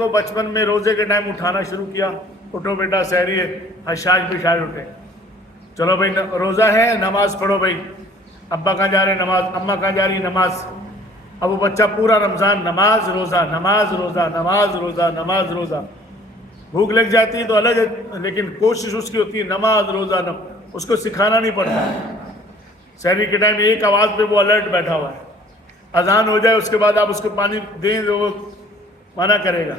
کو بچپن میں روزے کے ٹائم اٹھانا شروع کیا, اٹھو بیٹا سحری ہے, حشاش بھی شاید اٹھے, چلو بھائی روزہ ہے نماز پڑھو بھائی, ابا کہاں جا رہے ہیں نماز, اماں کہاں جا رہی ہے نماز. اب وہ بچہ پورا رمضان نماز روزہ نماز روزہ نماز روزہ نماز روزہ, بھوک لگ جاتی ہے تو الگ ہے, لیکن کوشش اس کی ہوتی ہے نماز روزہ اس کو سکھانا نہیں پڑتا. سحری کے ٹائم ایک آواز پہ وہ الرٹ بیٹھا ہوا ہے, اذان ہو جائے اس کے بعد آپ اس کو پانی دیں تو وہ منع کرے گا.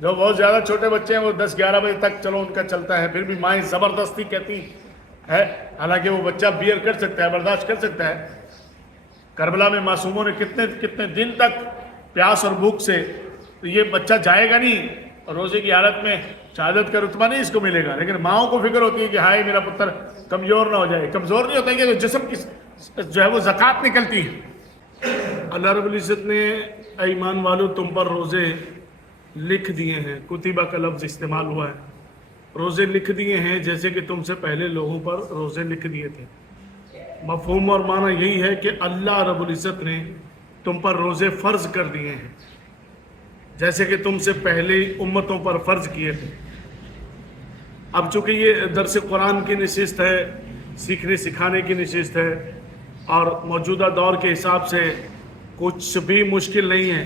جو بہت زیادہ چھوٹے بچے ہیں وہ 10-11 بجے تک چلو ان کا چلتا ہے, پھر بھی مائیں زبردستی کہتی ہے, حالانکہ وہ بچہ بیئر کر سکتا ہے, برداشت کر سکتا ہے. کربلا میں معصوموں نے کتنے دن تک پیاس اور بھوک سے, تو یہ بچہ جائے گا نہیں روزے کی حالت میں, شہادت کا رتبہ نہیں اس کو ملے گا. لیکن ماؤں کو فکر ہوتی ہے کہ ہائے میرا پتر کمزور نہ ہو جائے. کمزور نہیں ہوتا ہے کہ جسم کی جو ہے وہ زکوٰۃ نکلتی ہے. اللہ رب العزت نے اے ایمان والو تم پر روزے لکھ دیے ہیں, کتبہ کا لفظ استعمال ہوا ہے, روزے لکھ دیے ہیں جیسے کہ تم سے پہلے لوگوں پر روزے لکھ دیے تھے. مفہوم اور معنی یہی ہے کہ اللہ رب العزت نے تم پر روزے فرض کر دیے ہیں جیسے کہ تم سے پہلے امتوں پر فرض کیے تھے. اب چونکہ یہ درس قرآن کی نشست ہے, سیکھنے سکھانے کی نشست ہے, اور موجودہ دور کے حساب سے کچھ بھی مشکل نہیں ہے,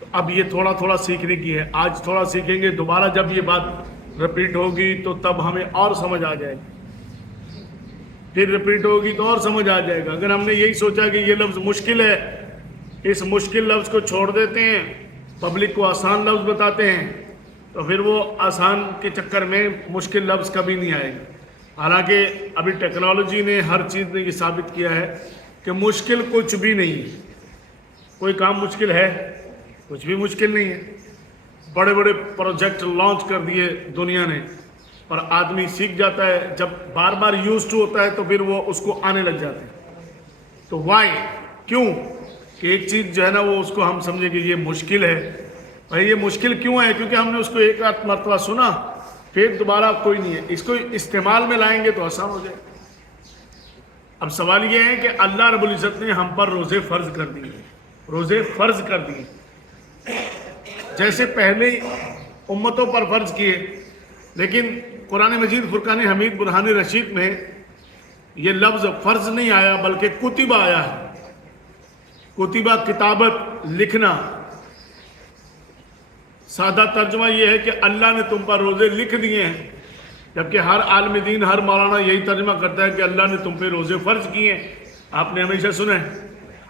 تو اب یہ تھوڑا تھوڑا سیکھنے کی ہے. آج تھوڑا سیکھیں گے, دوبارہ جب یہ بات رپیٹ ہوگی تو تب ہمیں اور سمجھ آ جائے گی, پھر رپیٹ ہوگی تو اور سمجھ آ جائے گا. اگر ہم نے یہی سوچا کہ یہ لفظ مشکل ہے, اس مشکل لفظ کو چھوڑ دیتے ہیں, پبلک کو آسان لفظ بتاتے ہیں, تو پھر وہ آسان کے چکر میں مشکل لفظ کبھی نہیں آئے گا. حالانکہ ابھی ٹیکنالوجی نے ہر چیز نے یہ ثابت کیا ہے کہ مشکل کچھ بھی نہیں ہے. کوئی کام مشکل ہے؟ کچھ بھی مشکل نہیں ہے. بڑے بڑے پروجیکٹ لانچ کر دیے دنیا نے, اور آدمی سیکھ جاتا ہے. جب بار بار یوز ٹو ہوتا ہے تو پھر وہ اس کو آنے لگ جاتے ہیں. تو وائی, کیوں کہ ایک چیز جو ہے نا وہ اس کو ہم سمجھیں کہ یہ مشکل ہے. بھائی یہ مشکل کیوں ہے؟ کیونکہ ہم نے اس کو ایک آدھ مرتبہ سنا, پھر دوبارہ کوئی نہیں ہے. اس کو استعمال میں لائیں گے تو آسان ہو جائے. اب سوال یہ ہے کہ اللہ رب العزت نے ہم پر روزے فرض کر دیے, روزے فرض کر دیے جیسے پہلے امتوں پر فرض کیے. لیکن قرآن مجید فرقان حمید برہان رشید میں یہ لفظ فرض نہیں آیا بلکہ کتبہ آیا ہے. کتبہ کتابت لکھنا. سادہ ترجمہ یہ ہے کہ اللہ نے تم پر روزے لکھ دیے ہیں, جبکہ ہر عالم دین ہر مولانا یہی ترجمہ کرتا ہے کہ اللہ نے تم پہ روزے فرض کیے ہیں. آپ نے ہمیشہ سنا ہے.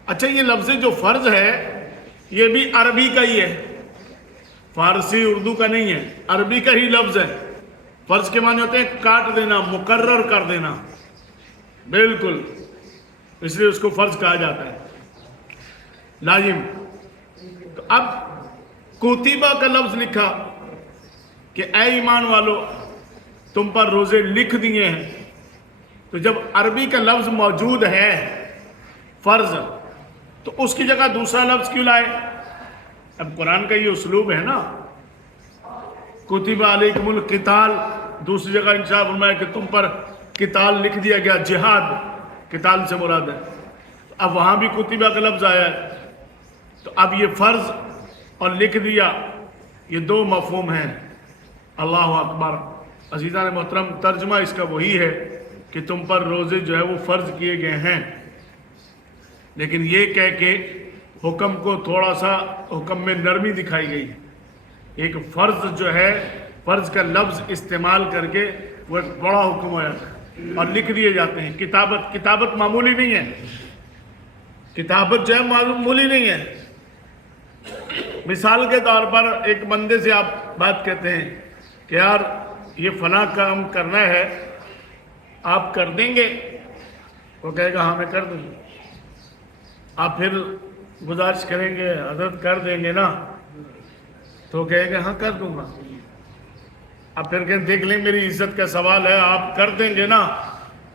اچھا یہ لفظ جو فرض ہے یہ بھی عربی کا ہی ہے, فارسی اردو کا نہیں ہے, عربی کا ہی لفظ ہے. فرض کے معنی ہوتے ہیں کاٹ دینا, مقرر کر دینا, بالکل, اس لیے اس کو فرض کہا جاتا ہے, لازم. تو اب کتبہ کا لفظ لکھا کہ اے ایمان والو تم پر روزے لکھ دیے ہیں, تو جب عربی کا لفظ موجود ہے فرض, تو اس کی جگہ دوسرا لفظ کیوں لائے؟ اب قرآن کا یہ اسلوب ہے نا, کتب علیکم القتال, دوسری جگہ انشاء فرمایا کہ تم پر قتال لکھ دیا گیا, جہاد قتال سے مراد ہے. اب وہاں بھی کتبہ کا لفظ آیا ہے, تو اب یہ فرض اور لکھ دیا یہ دو مفہوم ہیں. اللہ اکبر. عزیزان محترم, ترجمہ اس کا وہی ہے کہ تم پر روزے جو ہے وہ فرض کیے گئے ہیں, لیکن یہ کہہ کے حکم کو تھوڑا سا حکم میں نرمی دکھائی گئی. ایک فرض جو ہے, فرض کا لفظ استعمال کر کے وہ ایک بڑا حکم ہو جاتا ہے, اور لکھ دیے جاتے ہیں. کتابت معمولی نہیں ہے, کتابت جو ہے معمولی نہیں ہے. مثال کے طور پر ایک بندے سے آپ بات کہتے ہیں کہ یار یہ فلاں کام کرنا ہے, آپ کر دیں گے؟ وہ کہے گا ہاں میں کر دوں گا. آپ پھر گزارش کریں گے حضرت کر دیں گے نا؟ تو کہے گا ہاں کر دوں گا. اب پھر کہ دیکھ لیں میری عزت کا سوال ہے, آپ کر دیں گے نا؟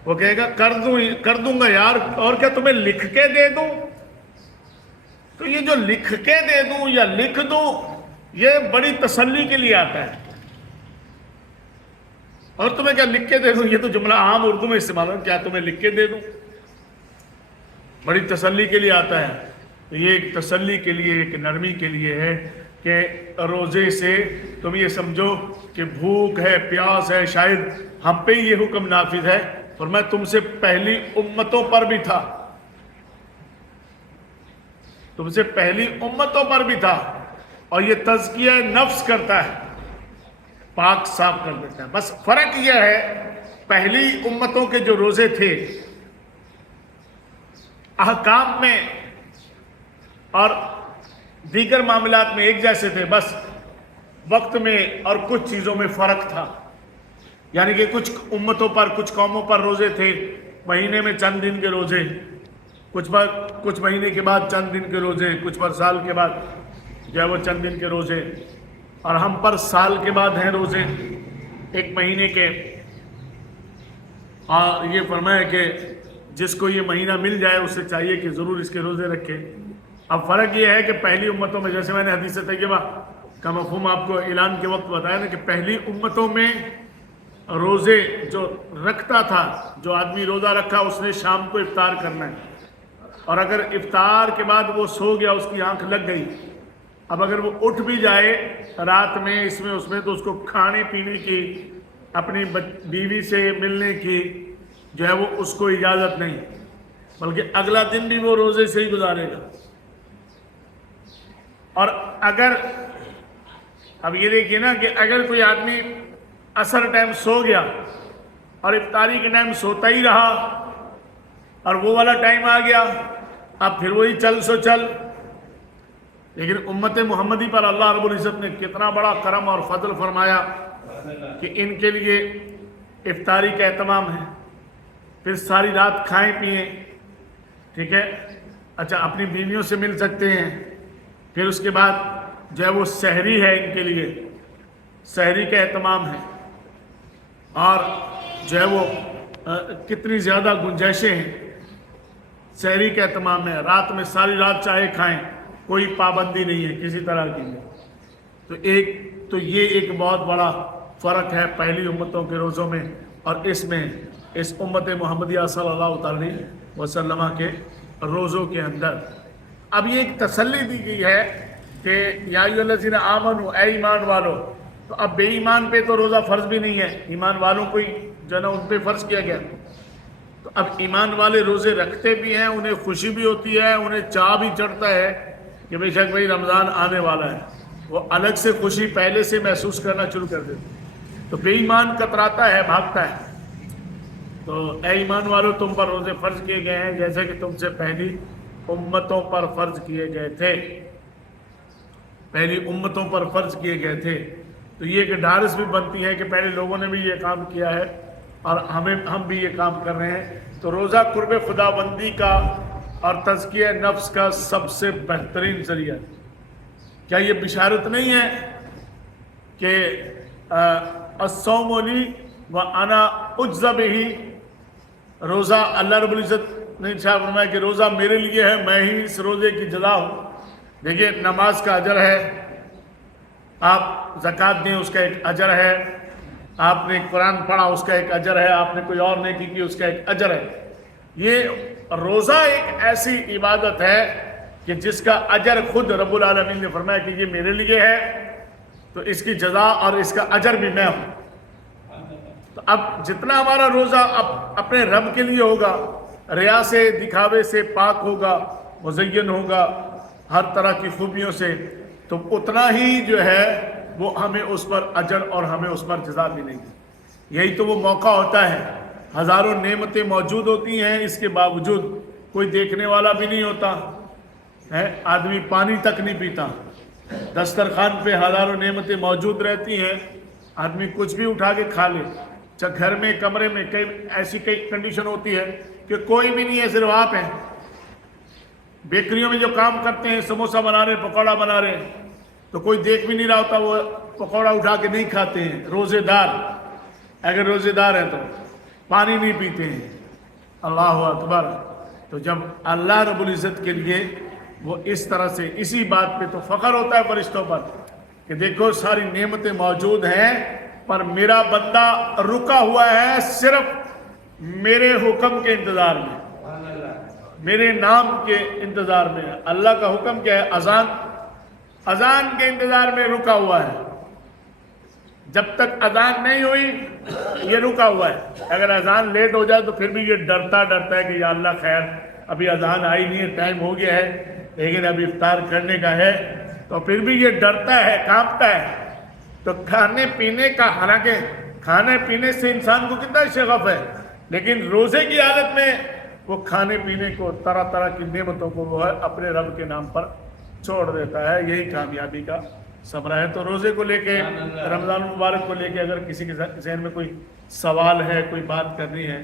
وہ کہے گا کر دوں گا یار, اور کیا تمہیں لکھ کے دے دوں؟ تو یہ جو لکھ کے دے دوں یا لکھ دوں یہ بڑی تسلی کے لیے آتا ہے. اور تمہیں کیا لکھ کے دے دوں, یہ تو جملہ عام اردو میں استعمال ہے, کیا تمہیں لکھ کے دے دوں, بڑی تسلی کے لیے آتا ہے. تو یہ ایک تسلی کے لیے, ایک نرمی کے لیے ہے. کہ روزے سے تم یہ سمجھو کہ بھوک ہے، پیاس ہے، شاید ہم پہ یہ حکم نافذ ہے، فرمایا تم سے پہلی امتوں پر بھی تھا، تم سے پہلی امتوں پر بھی تھا، اور یہ تزکیہ نفس کرتا ہے، پاک صاف کر دیتا ہے۔ بس فرق یہ ہے پہلی امتوں کے جو روزے تھے احکام میں اور دیگر معاملات میں ایک جیسے تھے، بس وقت میں اور کچھ چیزوں میں فرق تھا۔ یعنی کہ کچھ امتوں پر، کچھ قوموں پر روزے تھے مہینے میں چند دن کے روزے، کچھ مہینے کے بعد چند دن کے روزے، کچھ پر سال کے بعد جو ہے وہ چند دن کے روزے، اور ہم پر سال کے بعد ہیں روزے ایک مہینے کے۔ اور یہ فرمایا کہ جس کو یہ مہینہ مل جائے اسے چاہیے کہ ضرور اس کے روزے رکھے۔ اب فرق یہ ہے کہ پہلی امتوں میں، جیسے میں نے حدیث طیبہ کا مفہوم آپ کو اعلان کے وقت بتایا نا، کہ پہلی امتوں میں روزے جو رکھتا تھا، جو آدمی روزہ رکھا اس نے شام کو افطار کرنا ہے، اور اگر افطار کے بعد وہ سو گیا، اس کی آنکھ لگ گئی، اب اگر وہ اٹھ بھی جائے رات میں اس میں تو اس کو کھانے پینے کی، اپنی بیوی سے ملنے کی جو ہے وہ اس کو اجازت نہیں، بلکہ اگلا دن بھی وہ روزے سے ہی گزارے گا۔ اور اگر اب یہ دیکھیے نا کہ اگر کوئی آدمی عصر ٹائم سو گیا اور افطاری کے ٹائم سوتا ہی رہا اور وہ والا ٹائم آ گیا، اب پھر وہی چل سو چل۔ لیکن امت محمدی پر اللہ رب العزت نے کتنا بڑا کرم اور فضل فرمایا کہ ان کے لیے افطاری کا اہتمام ہے، پھر ساری رات کھائیں پئیں، ٹھیک ہے، اچھا اپنی بیویوں سے مل سکتے ہیں، پھر اس کے بعد جو ہے وہ سحری ہے، ان کے لیے سحری کا اہتمام ہے، اور جو ہے وہ کتنی زیادہ گنجائشیں ہیں، سحری کا اہتمام ہے، رات میں ساری رات چاہے کھائیں، کوئی پابندی نہیں ہے کسی طرح کی۔ تو یہ ایک بہت بڑا فرق ہے پہلی امتوں کے روزوں میں اور اس میں، اس امت محمدیہ صلی اللہ علیہ وسلم کے روزوں کے اندر۔ اب یہ ایک تسلی دی گئی ہے کہ یا ایھا الذین آمنوا، اے ایمان والو، تو اب بے ایمان پہ تو روزہ فرض بھی نہیں ہے، ایمان والوں کو ہی جو ہے نا ان پہ فرض کیا گیا۔ تو اب ایمان والے روزے رکھتے بھی ہیں، انہیں خوشی بھی ہوتی ہے، انہیں چاہ بھی چڑھتا ہے کہ بے شک بھائی رمضان آنے والا ہے، وہ الگ سے خوشی پہلے سے محسوس کرنا شروع کر دیتے۔ تو بے ایمان کتراتا ہے، بھاگتا ہے۔ تو اے ایمان والو، تم پر روزے فرض کیے گئے ہیں جیسے کہ تم سے پہلی امتوں پر فرض کیے گئے تھے، پہلی امتوں پر فرض کیے گئے تھے۔ تو یہ کہ ڈھارس بھی بنتی ہے کہ پہلے لوگوں نے بھی یہ کام کیا ہے اور ہم بھی یہ کام کر رہے ہیں۔ تو روزہ قرب خدا بندی کا اور تزکیہ نفس کا سب سے بہترین ذریعہ ہے۔ کیا یہ بشارت نہیں ہے کہ الصوم لی وانا اجزی بہ، روزہ اللہ رب العزت نے ارشاد فرمایا کہ روزہ میرے لیے ہے، میں ہی اس روزے کی جزا ہوں۔ دیکھیے نماز کا اجر ہے، آپ زکوٰۃ دیں اس کا ایک اجر ہے، آپ نے قرآن پڑھا اس کا ایک اجر ہے، آپ نے کوئی اور نیکی کی اس کا ایک اجر ہے۔ یہ روزہ ایک ایسی عبادت ہے کہ جس کا اجر خود رب العالمین نے فرمایا کہ یہ میرے لیے ہے، تو اس کی جزا اور اس کا اجر بھی میں ہوں۔ تو اب جتنا ہمارا روزہ اپنے رب کے لیے ہوگا، ریا سے، دکھاوے سے پاک ہوگا، مزین ہوگا ہر طرح کی خوبیوں سے، تو اتنا ہی جو ہے وہ ہمیں اس پر اجر اور ہمیں اس پر جزا ملے گی۔ یہی تو وہ موقع ہوتا ہے، ہزاروں نعمتیں موجود ہوتی ہیں، اس کے باوجود کوئی دیکھنے والا بھی نہیں ہوتا ہے، آدمی پانی تک نہیں پیتا، دسترخوان پہ ہزاروں نعمتیں موجود رہتی ہیں، آدمی کچھ بھی اٹھا کے کھا لے، چاہے گھر میں، کمرے میں، ایسی کئی کنڈیشن ہوتی ہے کہ کوئی بھی نہیں ہے، صرف آپ ہیں۔ بیکریوں میں جو کام کرتے ہیں، سموسہ بنا رہے، پکوڑا بنا رہے، تو کوئی دیکھ بھی نہیں رہا ہوتا، وہ پکوڑا اٹھا کے نہیں کھاتے ہیں۔ روزے دار اگر روزے دار ہیں تو پانی نہیں پیتے ہیں۔ اللہ اکبر۔ تو جب اللہ رب العزت کے لیے وہ اس طرح سے، اسی بات پہ تو فخر ہوتا ہے فرشتوں پر کہ دیکھو ساری نعمتیں موجود ہیں، پر میرا بندہ رکا ہوا ہے صرف میرے حکم کے انتظار میں، میرے نام کے انتظار میں۔ اللہ کا حکم کیا ہے؟ اذان، اذان کے انتظار میں رکا ہوا ہے. جب تک اذان نہیں ہوئی یہ رکا ہوا ہے. اگر اذان لیٹ ہو جائے تو پھر بھی یہ ڈرتا ہے کہ یا اللہ خیر ابھی اذان آئی نہیں ہے, ٹائم ہو گیا ہے لیکن ابھی افطار کرنے کا ہے, تو پھر بھی یہ ڈرتا ہے, کانپتا ہے. تو کھانے پینے کا, حالانکہ کھانے پینے سے انسان کو کتنا شغف ہے, لیکن روزے کی حالت میں وہ کھانے پینے کو, طرح طرح کی نعمتوں کو وہ ہے اپنے رب کے نام پر چھوڑ دیتا ہے. یہی کامیابی کا ثمرہ ہے. تو روزے کو لے کے, رمضان المبارک کو لے کے اگر کسی کے ذہن میں کوئی سوال ہے, کوئی بات کرنی ہے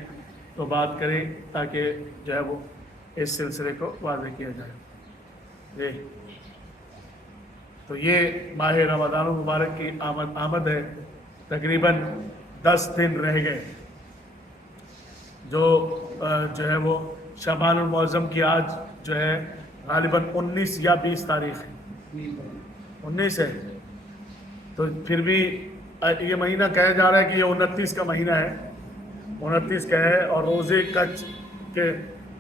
تو بات کریں, تاکہ جو ہے وہ اس سلسلے کو واضح کیا جائے. جی تو یہ ماہ رمضان المبارک کی آمد ہے. تقریباً 10 دن رہ گئے. جو ہے وہ شعبان المعظم کی آج جو ہے غالباً 19 یا 20 تاریخ ہے, 19 ہے. تو پھر بھی یہ مہینہ کہا جا رہا ہے کہ یہ 29 کا مہینہ ہے, 29 کا ہے. اور روزے کا کہ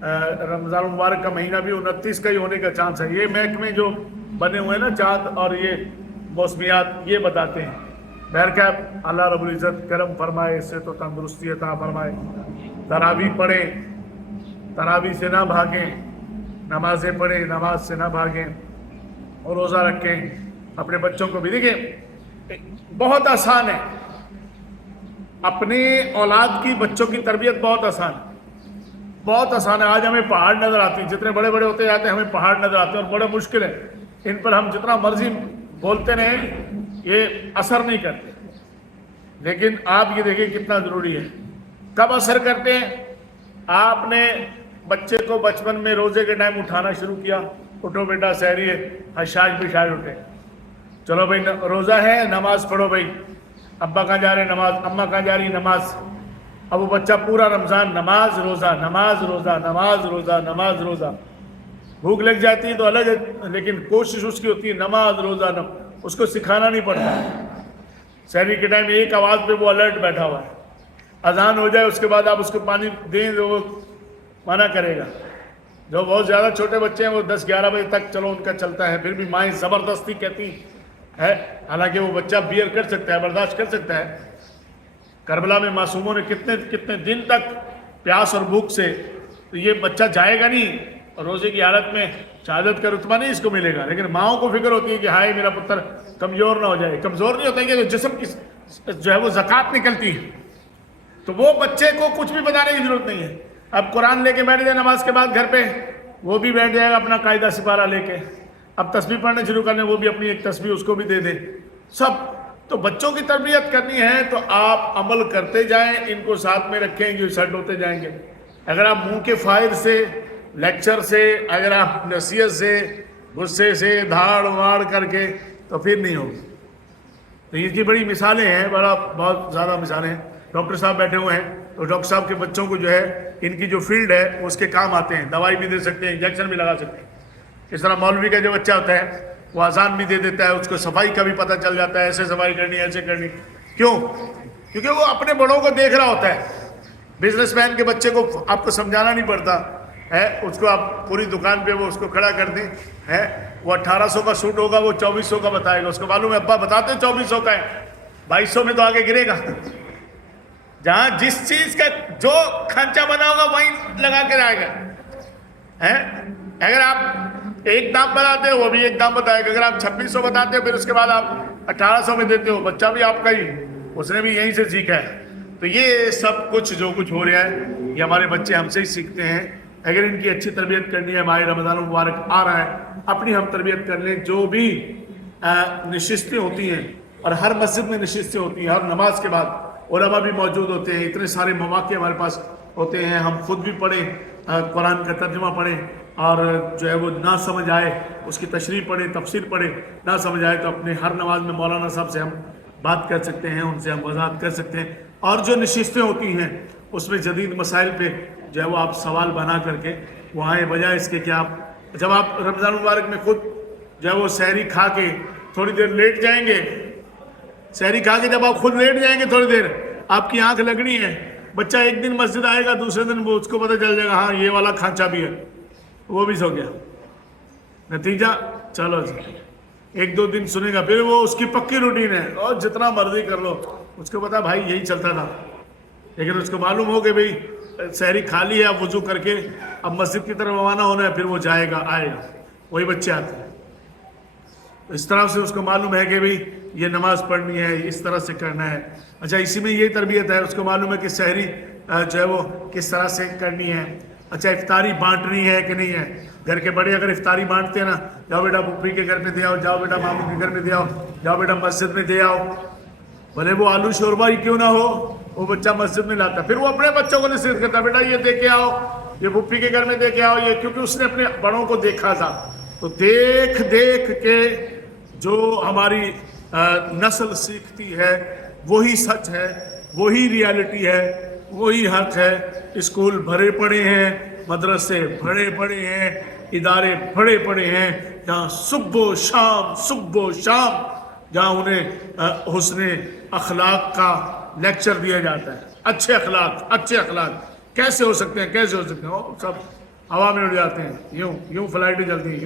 رمضان المبارک کا مہینہ بھی 29 کا ہی ہونے کا چانس ہے. یہ محکمے جو بنے ہوئے ہیں نا, چاند اور یہ موسمیات, یہ بتاتے ہیں. بہرکیف اللہ رب العزت کرم فرمائے, اس سے تو تندرستی عطا فرمائے. تراویح پڑھیں, تراویح سے نہ بھاگیں, نمازیں پڑھیں, نماز سے نہ بھاگیں, اور روزہ رکھیں. اپنے بچوں کو بھی دیکھیں, بہت آسان ہے اپنی اولاد کی, بچوں کی تربیت بہت آسان ہے, بہت آسان ہے. آج ہمیں پہاڑ نظر آتے ہیں, جتنے بڑے بڑے ہوتے جاتے ہیں ہمیں پہاڑ نظر آتے ہیں, اور بڑے مشکل ہے. ان پر ہم جتنا مرضی بولتے رہیں یہ اثر نہیں کرتے. لیکن آپ یہ دیکھیں کتنا ضروری ہے. کب اثر کرتے ہیں؟ آپ نے بچے کو بچپن میں روزے کے ٹائم اٹھانا شروع کیا, اٹھو بیٹا سحری ہے, حشاش بھی شاید اٹھے, چلو بھائی روزہ ہے, نماز پڑھو بھائی. ابا کہاں جا رہے ہیں؟ نماز. اماں کہاں جا رہی؟ نماز. اب وہ بچہ پورا رمضان نماز روزہ, نماز روزہ, نماز روزہ, نماز روزہ. بھوک لگ جاتی ہے تو الگ ہے, لیکن کوشش اس کی ہوتی ہے نماز روزہ. اس کو سکھانا نہیں پڑتا. سحری کے ٹائم ایک آواز پہ وہ الرٹ بیٹھا ہوا ہے. اذان ہو جائے اس کے بعد آپ اس کو پانی دیں تو وہ منع کرے گا. جو بہت زیادہ چھوٹے بچے ہیں وہ 10-11 بجے تک چلو ان کا چلتا ہے, پھر بھی مائیں زبردستی کہتی ہے, حالانکہ وہ بچہ بیئر کر سکتا ہے, برداشت کر سکتا ہے. کربلا میں معصوموں نے کتنے دن تک پیاس اور بھوک سے, تو یہ بچہ جائے گا نہیں, اور روزے کی حالت میں شہادت کا رتبہ نہیں اس کو ملے گا. لیکن ماؤں کو فکر ہوتی ہے کہ ہائے میرا پتر کمزور نہ ہو جائے. کمزور نہیں ہوتا ہے کہ جسم کی جو ہے وہ زکوٰۃ نکلتی ہے, تو وہ بچے کو کچھ بھی بتانے کی ضرورت نہیں ہے. اب قرآن لے کے بیٹھ جائے نماز کے بعد گھر پہ, وہ بھی بیٹھ جائے گا اپنا قاعدہ سپارہ لے کے. اب تسبیح پڑھنے شروع کرنے, وہ بھی اپنی ایک تسبیح اس کو بھی دے دے. سب تو بچوں کی تربیت کرنی ہے تو آپ عمل کرتے جائیں, ان کو ساتھ میں رکھیں, جو سیٹ ہوتے جائیں گے. اگر آپ منہ کے فائر سے, لیکچر سے, اگر آپ نصیحت سے, غصے سے, دھاڑ واڑ کر کے, تو پھر نہیں ہوگی. تو یہ بڑی مثالیں ہیں, بہت زیادہ مثالیں ہیں. ڈاکٹر صاحب بیٹھے ہوئے ہیں, تو ڈاکٹر صاحب کے بچوں کو جو ہے ان کی جو فیلڈ ہے وہ اس کے کام آتے ہیں. دوائی بھی دے سکتے ہیں, انجیکشن بھی لگا سکتے ہیں. اس طرح مولوی کا جو بچہ ہوتا ہے وہ اذان بھی دے دیتا ہے, اس کو صفائی کا بھی پتہ چل جاتا ہے, ایسے صفائی کرنی, ایسے کرنی. کیوں؟ کیونکہ وہ اپنے بڑوں کو دیکھ رہا ہوتا ہے. بزنس مین کے بچے کو آپ کو سمجھانا نہیں پڑتا ہے, اس کو آپ پوری دکان پہ وہ اس کو کھڑا کر دیں ہے, وہ 1800 کا سوٹ ہوگا, وہ 2400 کا بتائے گا. اس کو معلوم ہے ابا بتاتے 2400 کا ہے, 2200 میں تو آگے گرے گا. جہاں جس چیز کا جو کھانچا بنا ہوگا وہیں لگا کے جائے گا. اگر آپ ایک دام بتاتے ہو وہ بھی ایک دام بتائے گا. اگر آپ 2600 بتاتے ہو پھر اس کے بعد آپ 1800 میں دیتے ہو, بچہ بھی آپ کا ہی, اس نے بھی یہیں سے سیکھا ہے. تو یہ سب کچھ جو کچھ ہو رہا ہے یہ ہمارے بچے ہم سے ہی سیکھتے ہیں. اگر ان کی اچھی تربیت کرنی ہے, ماہ رمضان المبارک آ رہا ہے, اپنی ہم تربیت کر لیں. جو بھی نشستیں ہوتی ہیں, اور ہر مسجد میں نشستیں ہوتی ہیں, ہر نماز کے بعد علماء بھی موجود ہوتے ہیں, اتنے سارے مواقع ہمارے پاس ہوتے ہیں. ہم خود بھی پڑھیں, قرآن کا ترجمہ پڑھیں, اور جو ہے وہ نہ سمجھ آئے اس کی تشریح پڑھیں, تفسیر پڑھیں. نہ سمجھ آئے تو اپنے ہر نماز میں مولانا صاحب سے ہم بات کر سکتے ہیں, ان سے ہم وضاحت کر سکتے ہیں. اور جو نشستیں ہوتی ہیں اس میں جدید مسائل پہ جو ہے وہ آپ سوال بنا کر کے وہ آئیں, بجائے اس کے کہ آپ جب آپ رمضان مبارک میں خود جو ہے وہ سحری کھا کے تھوڑی دیر لیٹ جائیں گے, سحری کھا کے جب آپ خود لیٹ جائیں گے تھوڑی دیر, آپ کی آنکھ لگنی ہے. بچہ ایک دن مسجد آئے گا, دوسرے دن وہ اس کو پتہ چل جائے گا ہاں یہ والا کھانچا بھی ہے, وہ بھی سو گیا. نتیجہ چلو جی ایک دو دن سنے گا، پھر وہ اس کی پکی روٹین ہے اور جتنا مرضی کر لو، اس کو پتا بھائی یہی چلتا تھا. لیکن اس کو معلوم ہو کہ بھئی سحری کھا لی ہے، اب وضو کر کے اب مسجد کی طرف روانہ ہونا ہے، پھر وہ جائے گا آئے گا. وہی بچے آتے ہیں. اس طرح سے اس کو معلوم ہے کہ بھئی یہ نماز پڑھنی ہے، اس طرح سے کرنا ہے. اچھا اسی میں یہ تربیت ہے، اس کو معلوم ہے کہ سحری جو ہے وہ کس طرح سے کرنی ہے. اچھا افطاری بانٹنی ہے کہ نہیں ہے. گھر کے بڑے اگر افطاری بانٹتے ہیں نا، جاؤ بیٹا پھوپھی کے گھر میں دے آؤ، جاؤ بیٹا ماموں کے گھر میں دے آؤ، جاؤ بیٹا مسجد میں دے آؤ. بھلے وہ آلو شوربہ ہی کیوں نہ ہو، وہ بچہ مسجد میں لاتا ہے. پھر وہ اپنے بچوں کو نصیحت کرتا ہے، بیٹا یہ دے کے آؤ، یہ پھوپھی کے گھر میں دے کے آؤ، یہ کیونکہ اس نے اپنے بڑوں کو دیکھا تھا. تو دیکھ دیکھ کے جو ہماری نسل سیکھتی ہے وہی سچ ہے، وہی ریالٹی ہے، وہی حق ہے. اسکول بھرے پڑے ہیں، مدرسے بھرے پڑے ہیں، ادارے بھرے پڑے ہیں، جہاں صبح و شام جہاں انہیں حسن اخلاق کا لیکچر دیا جاتا ہے. اچھے اخلاق کیسے ہو سکتے ہیں، وہ سب ہوا میں اڑ جاتے ہیں. یوں فلائٹیں چلتی ہیں،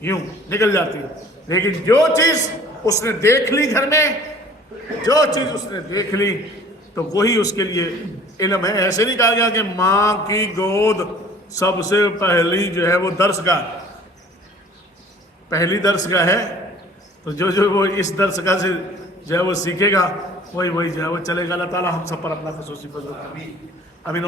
یوں نکل جاتی ہے. لیکن جو چیز اس نے دیکھ لی گھر میں، جو چیز اس نے دیکھ لی تو وہی اس کے لیے علم ہے. ایسے نہیں کہا گیا کہ ماں کی گود سب سے پہلی جو ہے وہ درسگاہ، پہلی درسگاہ ہے. تو جو وہ اس درسگاہ سے جو ہے وہ سیکھے گا، وہی جو ہے وہ چلے گا. اللہ تعالی ہم سب پر اپنا خصوصی فضل کرے. ابھی